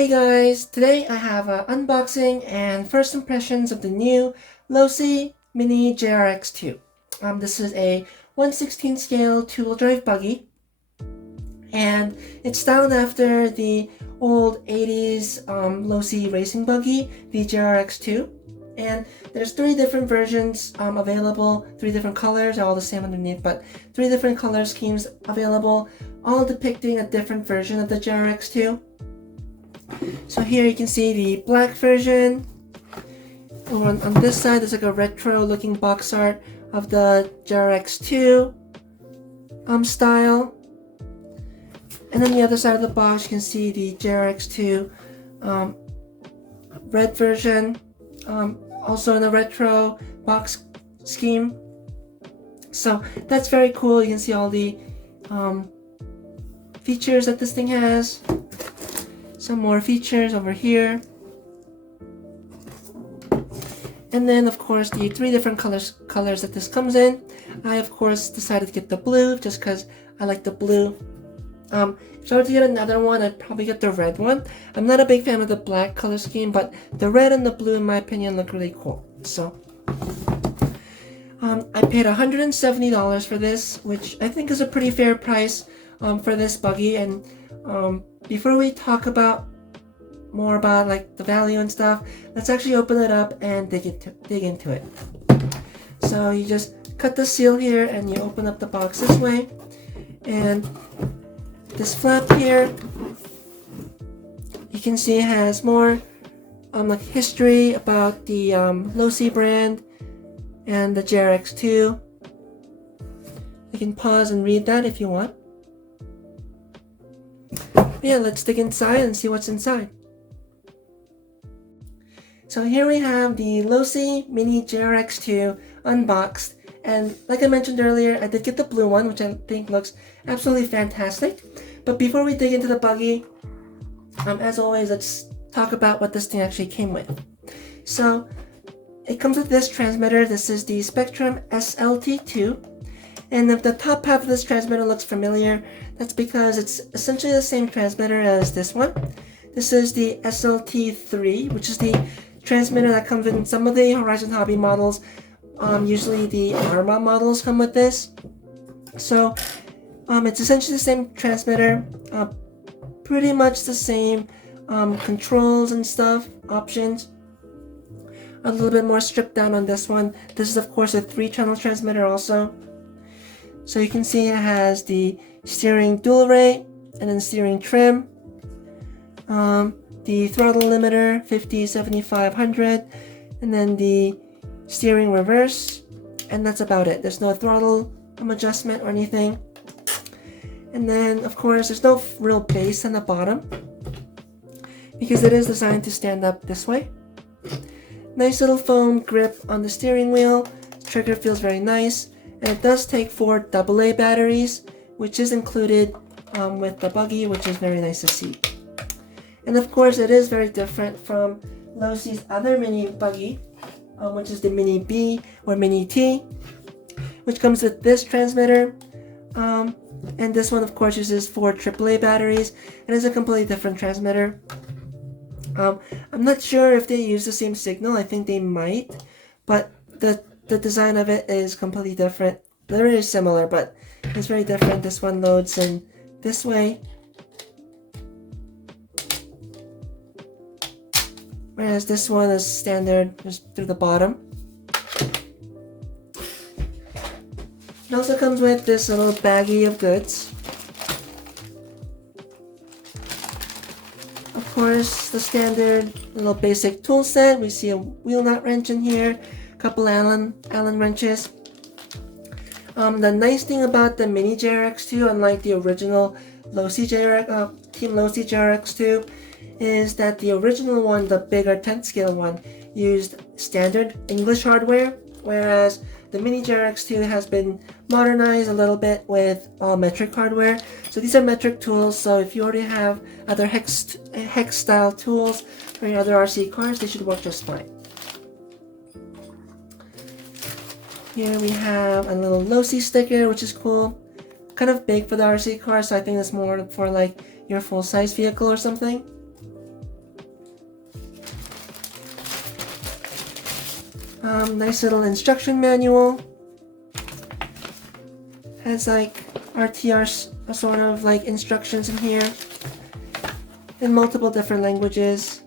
Hey guys, today I have an unboxing and first impressions of the new Losi Mini JRX2. This is a 1/16 scale two-wheel drive buggy, and it's styled after the old 80s Losi racing buggy, the JRX2. And there's three different versions available, three different colors, all the same underneath, but three different color schemes available, all depicting a different version of the JRX2. So here you can see the black version. On this side there's like a retro looking box art of the JRX2 style. And then the other side of the box you can see the JRX2 red version, also in a retro box scheme. So that's very cool. You can see all the features that this thing has. Some more features over here. And then of course the three different colors that this comes in. I of course decided to get the blue just because I like the blue. If I were to get another one, I'd probably get the red one. I'm not a big fan of the black color scheme, but the red and the blue in my opinion look really cool. So I paid $170 for this, which I think is a pretty fair price for this buggy. And before we talk about more about like the value and stuff, let's actually open it up and dig into it. So you just cut the seal here and you open up the box this way, and this flap here you can see has more like history about the Losi brand and the JRX2. You can pause and read that if you want. Yeah, let's dig inside and see what's inside. So here we have the Losi Mini JRX2 unboxed, and like I mentioned earlier, I did get the blue one, which I think looks absolutely fantastic. But before we dig into the buggy, as always, let's talk about what this thing actually came with. So it comes with this transmitter. This is the Spectrum SLT2. And if the top half of this transmitter looks familiar, that's because it's essentially the same transmitter as this one. This is the SLT3, which is the transmitter that comes in some of the Horizon Hobby models. Usually the Arma models come with this. So it's essentially the same transmitter, pretty much the same controls and stuff, options. A little bit more stripped down on this one. This is of course a 3-channel transmitter also. So you can see it has the steering dual rate and then steering trim, the throttle limiter 50, 75, 100, and then the steering reverse, and that's about it. There's no throttle adjustment or anything. And then of course there's no real base on the bottom because it is designed to stand up this way. Nice little foam grip on the steering wheel. The trigger feels very nice. And it does take 4 AA batteries, which is included with the buggy, which is very nice to see. And of course, it is very different from Losi's other mini buggy, which is the Mini B or Mini T, which comes with this transmitter. And this one, of course, uses 4 AAA batteries and is a completely different transmitter. I'm not sure if they use the same signal. I think they might, but the design of it is completely different. They're very similar, but it's very different. This one loads in this way, whereas this one is standard, just through the bottom. It also comes with this little baggie of goods. Of course, the standard little basic tool set. We see a wheel nut wrench in here, couple Allen wrenches. The nice thing about the Mini JRX2, unlike the original Team Losi JRX2, is that the original one, the bigger 10th scale one, used standard English hardware, whereas the Mini JRX2 has been modernized a little bit with all metric hardware. So these are metric tools, so if you already have other hex style tools for your other RC cars, they should work just fine. Here we have a little Losi sticker, which is cool. Kind of big for the RC car, so I think it's more for like your full-size vehicle or something. Nice little instruction manual. Has like RTR sort of like instructions in here in multiple different languages.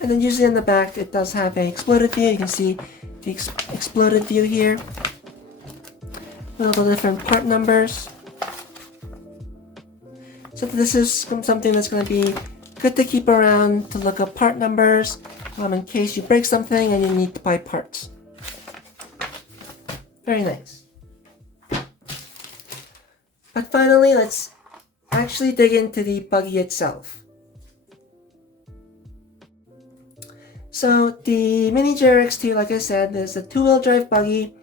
And then usually in the back it does have a exploded view. You can see the exploded view here with all the different part numbers. So this is something that's going to be good to keep around to look up part numbers in case you break something and you need to buy parts. Very nice. But finally, let's actually dig into the buggy itself. So the Mini JRX2, like I said, is a two-wheel drive buggy.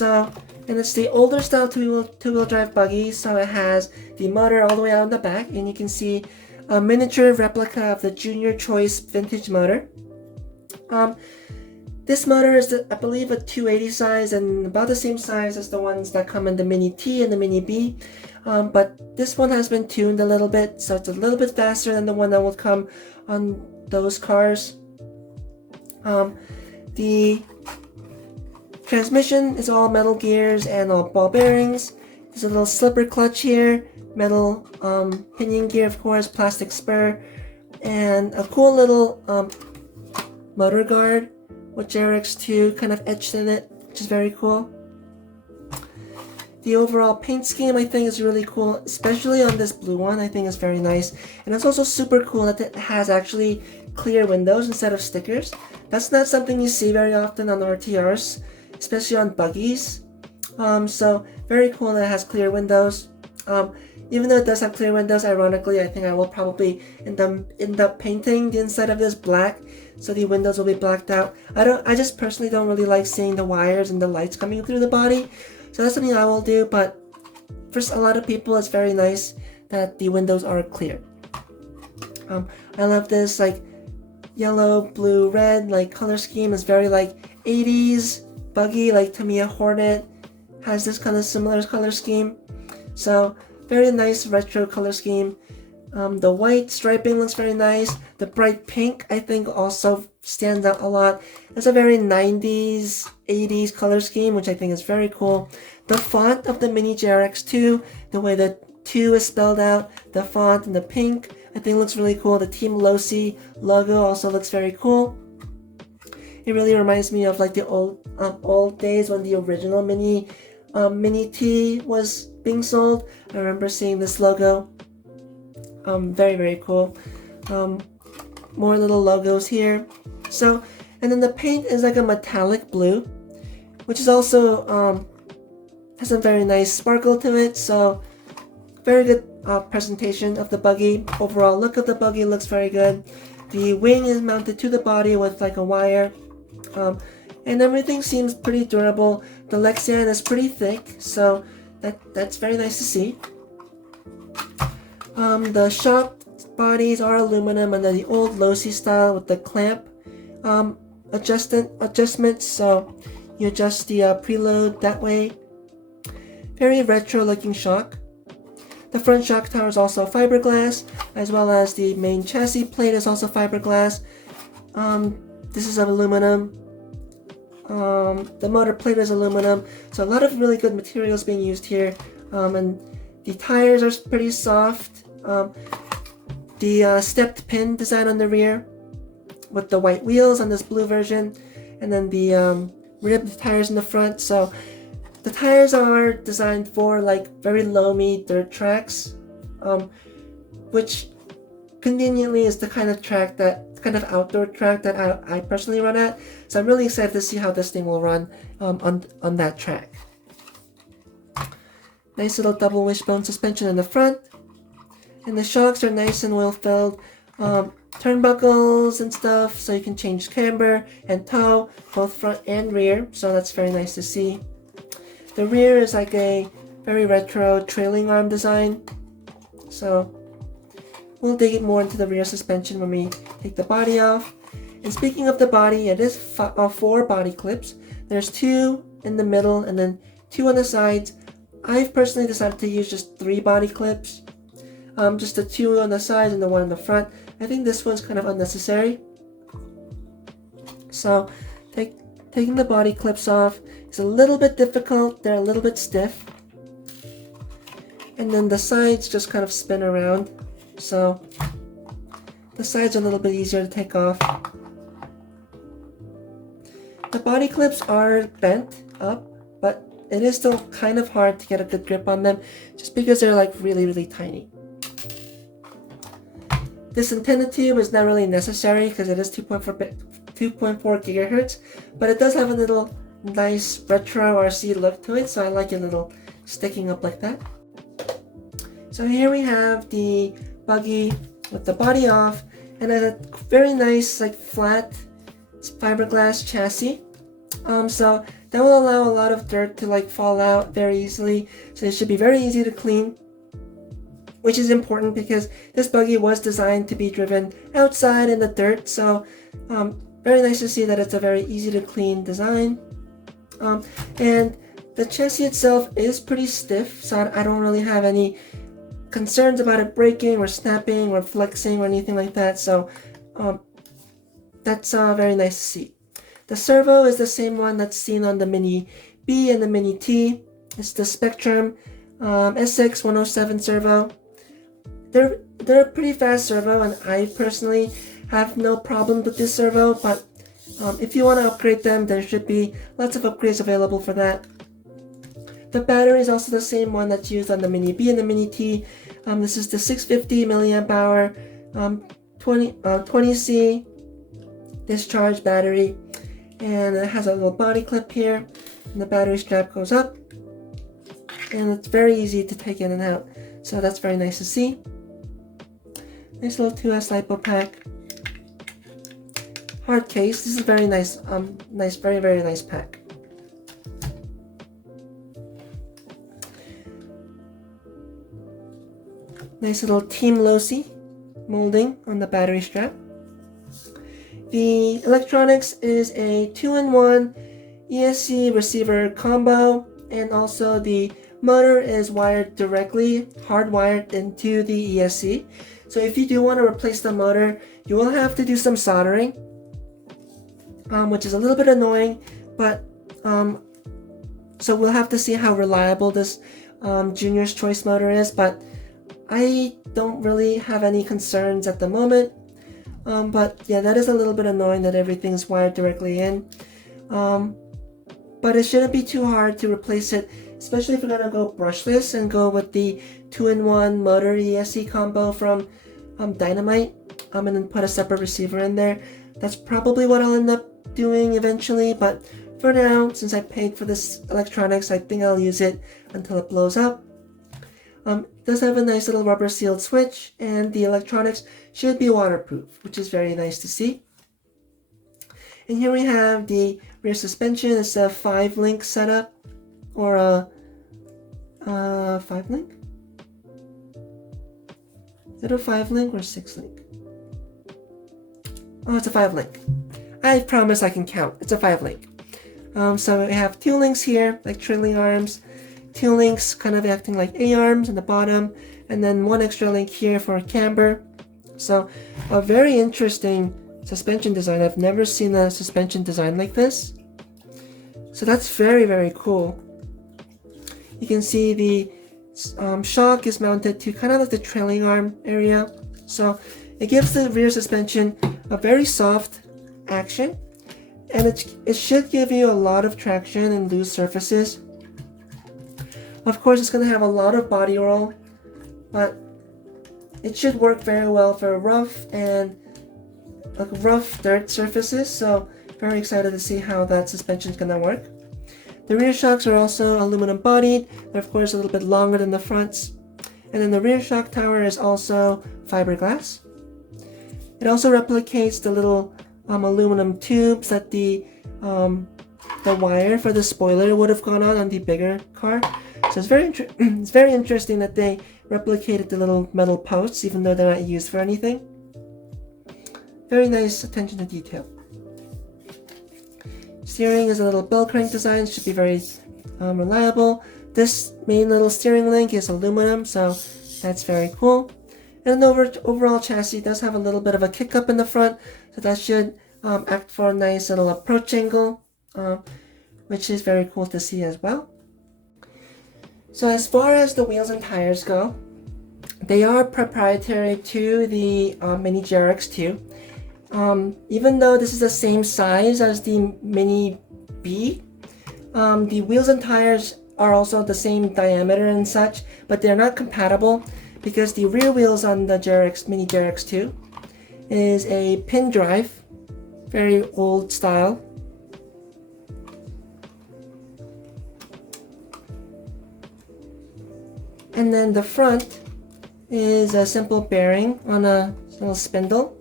And it's the older style two-wheel drive buggy. So it has the motor all the way out in the back, and you can see a miniature replica of the Junior Choice vintage motor. This motor is, I believe, a 280 size and about the same size as the ones that come in the Mini T and the Mini B. But this one has been tuned a little bit, so it's a little bit faster than the one that will come on those cars. The transmission is all metal gears and all ball bearings. There's a little slipper clutch here, metal pinion gear, of course, plastic spur, and a cool little motor guard with JRX2 kind of etched in it, which is very cool. The overall paint scheme, I think, is really cool, especially on this blue one. I think it's very nice. And it's also super cool that it has actually clear windows instead of stickers. That's not something you see very often on RTRs, especially on buggies. So very cool that it has clear windows. Even though it does have clear windows, ironically, I think I will probably end up painting the inside of this black, so the windows will be blacked out. I just personally don't really like seeing the wires and the lights coming through the body, so that's something I will do. But for a lot of people, it's very nice that the windows are clear. I love this like yellow, blue, red like color scheme. It's very like 80s buggy, like Tamiya Hornet has this kind of similar color scheme. So very nice retro color scheme. The white striping looks very nice. The bright pink, I think, also stands out a lot. It's a very 90s, 80s color scheme, which I think is very cool. The font of the Mini JRX2, the way the 2 is spelled out, the font and the pink, I think looks really cool. The Team Losi logo also looks very cool. It really reminds me of like the old days when the original Mini T was being sold. I remember seeing this logo. Very, very cool. More little logos here. So, and then the paint is like a metallic blue, which is also has a very nice sparkle to it. So, very good presentation of the buggy. Overall look of the buggy looks very good. The wing is mounted to the body with like a wire. And everything seems pretty durable. The Lexian is pretty thick, so that's very nice to see. The shock bodies are aluminum and then the old Losi style with the clamp adjustments, so you adjust the preload that way. Very retro looking shock. The front shock tower is also fiberglass, as well as the main chassis plate is also fiberglass. This is aluminum. The motor plate is aluminum, so a lot of really good materials being used here. And the tires are pretty soft. The stepped pin design on the rear with the white wheels on this blue version, and then the ribbed tires in the front. So the tires are designed for like very loamy dirt tracks, which conveniently is the kind of outdoor track that I personally run at. So I'm really excited to see how this thing will run on that track. Nice little double wishbone suspension in the front. And the shocks are nice and well filled. Turnbuckles and stuff, so you can change camber and toe, both front and rear. So that's very nice to see. The rear is like a very retro trailing arm design. So we'll dig more into the rear suspension when we take the body off. And speaking of the body, it is 4 body clips. There's 2 in the middle and then 2 on the sides. I've personally decided to use just 3 body clips. Just the 2 on the sides and the 1 in the front. I think this one's kind of unnecessary. So take taking the body clips off is a little bit difficult. They're a little bit stiff. And then the sides just kind of spin around. So the sides are a little bit easier to take off. The body clips are bent up, but it is still kind of hard to get a good grip on them just because they're like really tiny. This antenna tube is not really necessary because it is 2.4 gigahertz, but it does have a little nice retro RC look to it, so I like it a little sticking up like that. So here we have the buggy with the body off and a very nice like flat fiberglass chassis. So that will allow a lot of dirt to like fall out very easily, so it should be very easy to clean, which is important because this buggy was designed to be driven outside in the dirt. So very nice to see that it's a very easy to clean design. And the chassis itself is pretty stiff, so I don't really have any concerns about it breaking or snapping or flexing or anything like that. So that's very nice to see. The servo is the same one that's seen on the Mini B and the Mini T. It's the Spectrum SX107 servo. They're a pretty fast servo, and I personally have no problem with this servo, but if you want to upgrade them, there should be lots of upgrades available for that. The battery is also the same one that's used on the Mini B and the Mini T. This is the 650 milliamp hour 20C discharge battery, and it has a little body clip here, and the battery strap goes up, and it's very easy to take in and out, so that's very nice to see. Nice little 2S LiPo pack. Hard case. This is very nice. Very nice pack. Nice little Team Losi molding on the battery strap. The electronics is a 2-in-1 ESC receiver combo, and also the motor is wired directly, hardwired into the ESC. So if you do want to replace the motor, you will have to do some soldering, which is a little bit annoying, but so we'll have to see how reliable this Junior's Choice motor is, but I don't really have any concerns at the moment. But yeah, that is a little bit annoying that everything's wired directly in. But it shouldn't be too hard to replace it, especially if you're gonna go brushless and go with the 2-in-1 motor ESC combo from Dynamite, and then put a separate receiver in there. That's probably what I'll end up doing eventually, but for now, since I paid for this electronics, I think I'll use it until it blows up. It does have a nice little rubber sealed switch, and the electronics should be waterproof, which is very nice to see. And here we have the rear suspension. It's a 5-link setup, or a 5-link? Is it a 5-link or 6-link? Oh, it's a 5-link. I promise I can count. It's a 5-link. So we have 2 links here, like trailing arms, 2 links kind of acting like A-arms in the bottom, and then 1 extra link here for camber. So a very interesting suspension design. I've never seen a suspension design like this. So that's very cool. You can see the shock is mounted to kind of like the trailing arm area. So it gives the rear suspension a very soft action, and it should give you a lot of traction in loose surfaces. Of course, it's going to have a lot of body roll, but it should work very well for rough dirt surfaces. So very excited to see how that suspension is going to work. The rear shocks are also aluminum bodied. They're of course a little bit longer than the fronts. And then the rear shock tower is also fiberglass. It also replicates the little aluminum tubes that the wire for the spoiler would have gone on the bigger car. So it's very interesting that they replicated the little metal posts, even though they're not used for anything. Very nice attention to detail. Steering is a little bell crank design, should be very reliable. This main little steering link is aluminum, so that's very cool. And the overall chassis does have a little bit of a kick up in the front, so that should act for a nice little approach angle. which is very cool to see as well. So as far as the wheels and tires go, they are proprietary to the Mini JRX2. Even though this is the same size as the Mini B, the wheels and tires are also the same diameter and such, but they're not compatible because the rear wheels on the Mini JRX2 is a pin drive, very old style. And then the front is a simple bearing on a little spindle.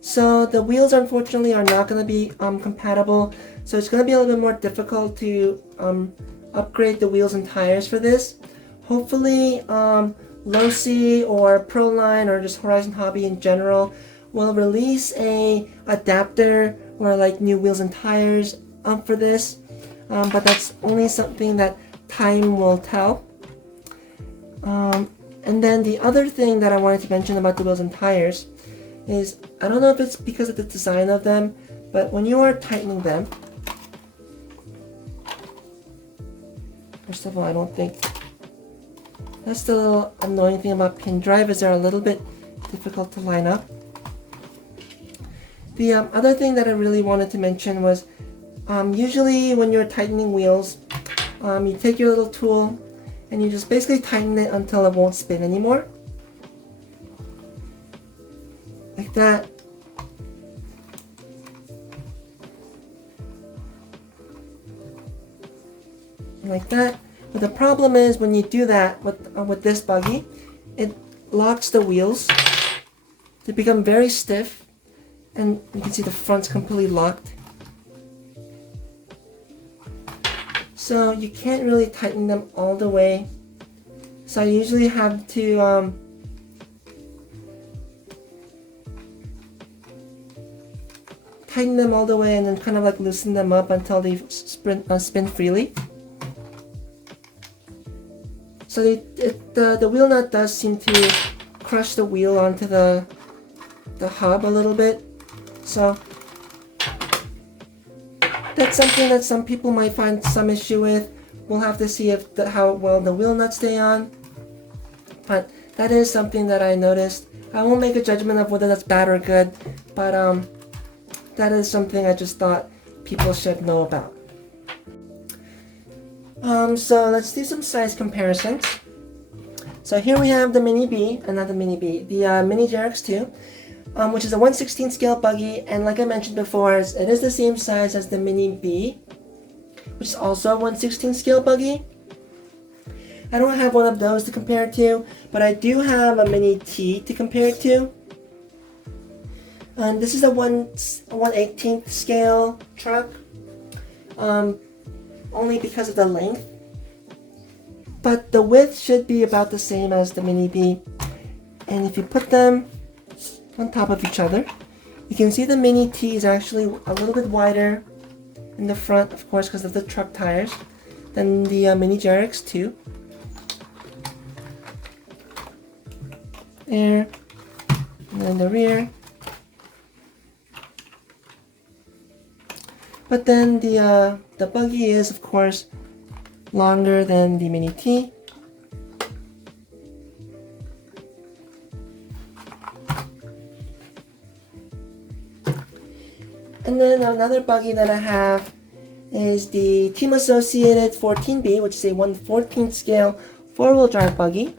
So the wheels unfortunately are not going to be compatible, so it's going to be a little bit more difficult to upgrade the wheels and tires for this. Hopefully Losi or Proline or just Horizon Hobby in general will release a adapter or like new wheels and tires for this, but that's only something that time will tell. And then the other thing that I wanted to mention about the wheels and tires is, I don't know if it's because of the design of them, but when you are tightening them, first of all, I don't think, that's the little annoying thing about pin drive, is they're a little bit difficult to line up. The other thing that I really wanted to mention was, usually when you're tightening wheels, you take your little tool and you just basically tighten it until it won't spin anymore. Like that. Like that. But the problem is when you do that with this buggy, it locks the wheels to become very stiff, and you can see the front's completely locked. So you can't really tighten them all the way. So I usually have to tighten them all the way and then kind of like loosen them up until they spin freely. So the wheel nut does seem to crush the wheel onto the hub a little bit. So that's something that some people might find some issue with. We'll have to see how well the wheel nuts stay on. But that is something that I noticed. I won't make a judgment of whether that's bad or good, but that is something I just thought people should know about. So let's do some size comparisons. So here we have the Mini B, not the Mini B, the Mini JRX2. Which is a 1/16 scale buggy, and like I mentioned before, it is the same size as the Mini B, which is also a 1/16 scale buggy. I don't have one of those to compare it to, but I do have a Mini T to compare it to. And this is a 1/18 scale truck, only because of the length. But the width should be about the same as the Mini B. And if you put them on top of each other, you can see the Mini T is actually a little bit wider in the front, of course, because of the truck tires, than the Mini JRX2. There, and then the rear. But then the buggy is, of course, longer than the Mini T. And then another buggy that I have is the Team Associated 14B, which is a 1/14 scale 4-wheel drive buggy.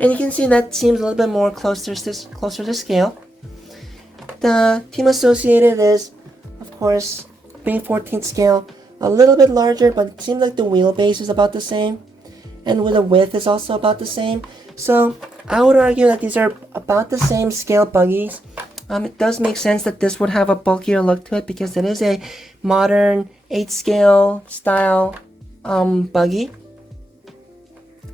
And you can see that seems a little bit more closer to scale. The Team Associated is, of course, being 14th scale, a little bit larger, but it seems like the wheelbase is about the same. And with the width is also about the same. So I would argue that these are about the same scale buggies. It does make sense that this would have a bulkier look to it because it is a modern 8 scale style buggy.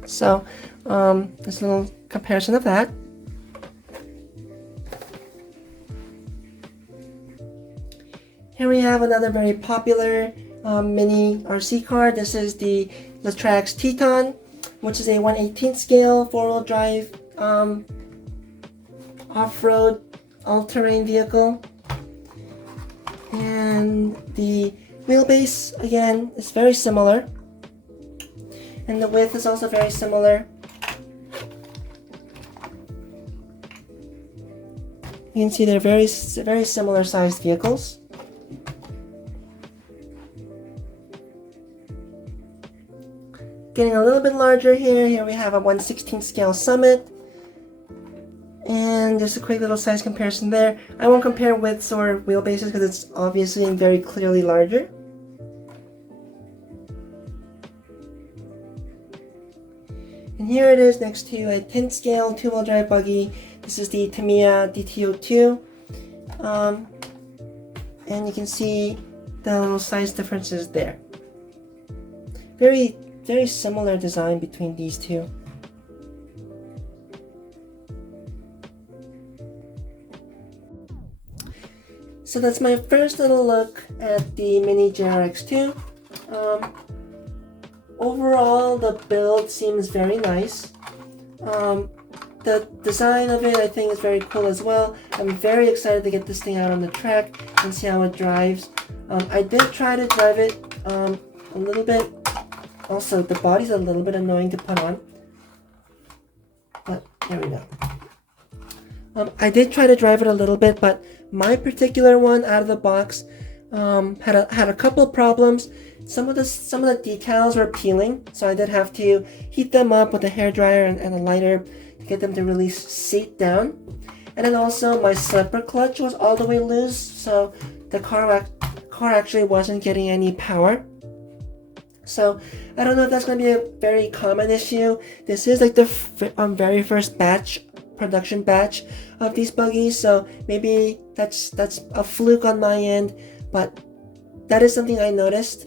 So there's a little comparison of that. Here we have another very popular mini RC car. This is the JRX Teton, which is a 1/18 scale 4-wheel drive off-road all-terrain vehicle. And the wheelbase, again, is very similar. And the width is also very similar. You can see they're very similar sized vehicles. Getting a little bit larger here. Here we have a 1/16 scale Summit. And just a quick little size comparison there. I won't compare widths or wheelbases because it's obviously very clearly larger. And here it is next to a 10 scale 2-wheel drive buggy. This is the Tamiya DTO2. And you can see the little size differences there. Very similar design between these two. So that's my first little look at the Mini JRX2. Overall, the build seems very nice. The design of it, I think, is very cool as well. I'm very excited to get this thing out on the track and see how it drives. I did try to drive it a little bit. Also, the body's a little bit annoying to put on. But there we go. I did try to drive it a little bit, but my particular one out of the box had a couple of problems. Some of the decals were peeling, so I did have to heat them up with a hairdryer and a lighter to get them to really seat down. And then also my slipper clutch was all the way loose, so the car actually wasn't getting any power. So I don't know if that's going to be a very common issue. This is like the very first production batch of these buggies, so maybe that's a fluke on my end, but that is something I noticed,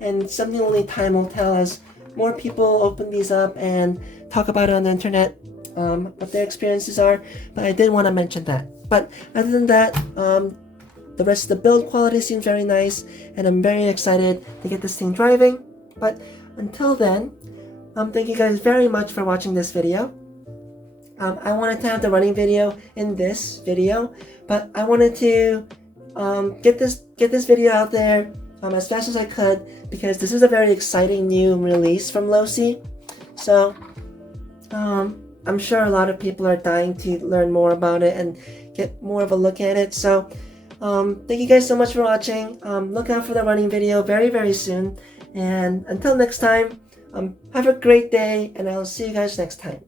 and something only time will tell as more people open these up and talk about it on the internet, what their experiences are. But I did want to mention that. But other than that, the rest of the build quality seems very nice, and I'm very excited to get this thing driving. But until then, thank you guys very much for watching this video. I wanted to have the running video in this video, but I wanted to get this video out there as fast as I could, because this is a very exciting new release from Losi. So I'm sure a lot of people are dying to learn more about it and get more of a look at it. So thank you guys so much for watching. Look out for the running video very soon. And until next time, have a great day, and I'll see you guys next time.